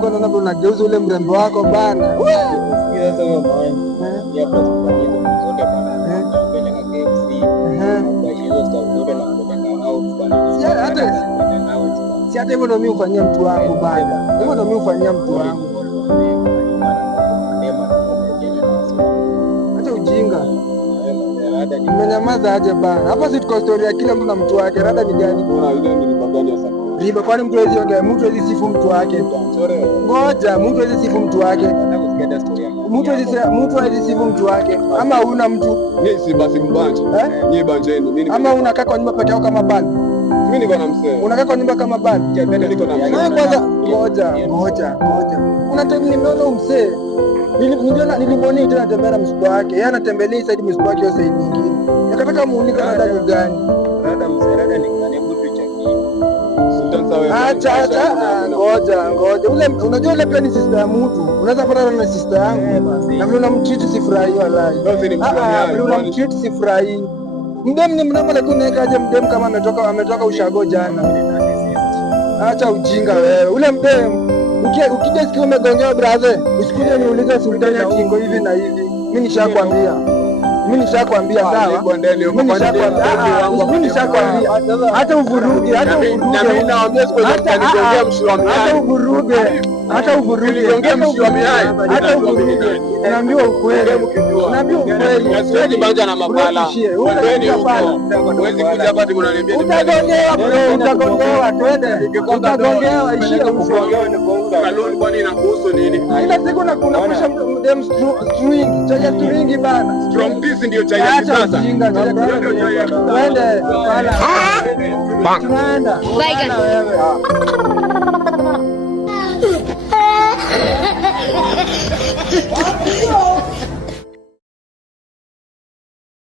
nilikuwa naona unageuza ule mrembo wako bana. Sasa wewe bwana, ya kwa kufanya hizo zote bana. Napeleka KFC. Hizo stuff zote napeleka au bana. Si hata hivyo ndio mimi hufanyia mtu wangu bana. Hivyo ndio mimi hufanyia mtu wangu. Acha ujinga. Mmenyamaza aje bana. Hapa si tuko story ya kila mtu na mtu wake. Rada ni gani? Riba, kwani mtu hawezi ongea, mtu hawezi sifu mtu wake. Ngoja, mtu hawezi sifu mtu wake. Mtu hawezi sifu mtu wake. Ama una mtu. Mimi si basi mbanje. Nyie banjeni. Mimi ama unakaa kwa nyumba peke yako kama bali. Mimi niko na msee. Unakaa kwa nyumba kama bali. Niko na msee. Kwanza ngoja. Nimeona msee. Nilimwona tena anatembea na msiba wake. Yeye anatembelea side msiba wake hiyo side nyingine. Nikataka muulize rada ni gani? Rada msee, rada ni gani? Acha, ngoja. Unajua ule pia ni sister ya mtu. Unaweza kupata na sister yangu. Na vile unamtreat sifurahi wallahi. Vile unamtreat sifurahi. Mdem ni mnamo lakini unawekaje mdem kama ametoka ushago jana? Acha ujinga wewe. Ule mdem ukija siku umegongewa brother, usikuje niulize Sultani ati hivi na hivi. Mimi nishakwambia sawa. Mimi nishakwambia hata uvuruge, hata uvuruge. Naambiwa ukweli. Siwezi banja na mapala. Kwani huko. Huwezi kuja hapa ati unaniambia utagongewa, twende. Utagongewa, ishia Kaloni kwani inakuhusu nini? Kila siku nakunapusha mdem string bana. Strong peace ndio chai ya kisasa. Twende. Tunaenda. Bye.